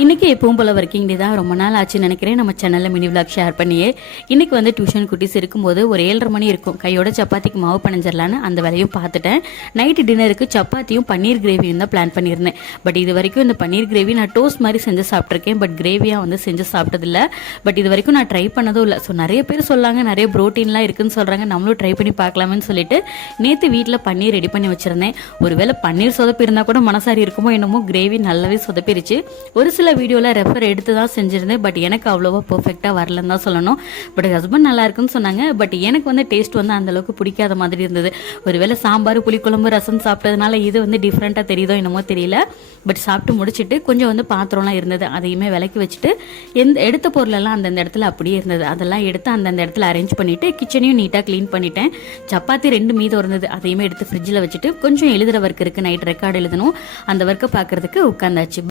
இன்றைக்கி எப்பவும் போல் working day தான். ரொம்ப நாள் ஆச்சுன்னு நினைக்கிறேன் நம்ம சேனலில் மினி விளாக் ஷேர் பண்ணியே. இன்றைக்கி வந்து டியூஷன் குட்டிஸ் இருக்கும்போது ஒரு 7:30 மணி இருக்கும். கையோட சப்பாத்திக்கு மாவு பனைஞ்சிடலான்னு அந்த வேலையும் பார்த்துட்டேன். நைட்டு டின்னருக்கு சப்பாத்தியும் பன்னீர் கிரேவியும் தான் பிளான் பண்ணியிருந்தேன். பட் இது வரைக்கும் இந்த பன்னீர் கிரேவி நான் டோஸ்ட் மாதிரி செஞ்சு சாப்பிட்ருக்கேன். பட் கிரேவியாக வந்து செஞ்சு சாப்பிட்டதில்ல. பட் இது வரைக்கும் நான் ட்ரை பண்ணதும் இல்லை. ஸோ நிறைய பேர் சொல்லாங்க, நிறைய ப்ரோட்டீன்லாம் இருக்குன்னு சொல்கிறாங்க, நம்மளும் ட்ரை பண்ணி பார்க்கலாமேன்னு சொல்லிட்டு நேற்று வீட்டில் பன்னீர் ரெடி பண்ணி வச்சுருந்தேன். ஒருவேளை பன்னீர் சொதப்பி இருந்தால் கூட மனசாரி இருக்குமோ என்னமோ, கிரேவி நல்லாவே சொதப்பிருச்சு. ஒரு சில வீடியோவில் ரெஃபர் எடுத்து தான் செஞ்சுருந்தேன். பட் எனக்கு அவ்வளோவா பர்ஃபெக்டாக வரலன்னு தான் சொல்லணும். பட் ஹஸ்பண்ட் நல்லா இருக்குன்னு சொன்னாங்க. பட் எனக்கு வந்து டேஸ்ட் வந்து அந்தளவுக்கு பிடிக்காத மாதிரி இருந்தது. ஒருவேளை சாம்பார், புளிக்குழம்பு, ரசம் சாப்பிட்டதுனால இது வந்து டிஃப்ரெண்ட்டாக தெரியுதோ என்னமோ தெரியல. பட் சாப்பிட்டு முடிச்சுட்டு கொஞ்சம் வந்து பாத்திரம்லாம் இருந்தது, அதையுமே விலக்கி வச்சுட்டு எடுத்த பொருளெல்லாம் அந்தந்த இடத்துல அப்படியே இருந்தது, அதெல்லாம் எடுத்து அந்தந்த இடத்துல அரேஞ்ச் பண்ணிவிட்டு கிச்சனையும் நீட்டாக க்ளீன் பண்ணிட்டேன். சப்பாத்தி 2 மீதம் இருந்தது, அதையுமே எடுத்து ஃப்ரிட்ஜில் வச்சுட்டு கொஞ்சம் எழுதுகிற ஒர்க் இருக்குது, நைட் ரெக்கார்டு எழுதணும், அந்த ஒர்க்கை பார்க்குறதுக்கு உட்காந்தாச்சு.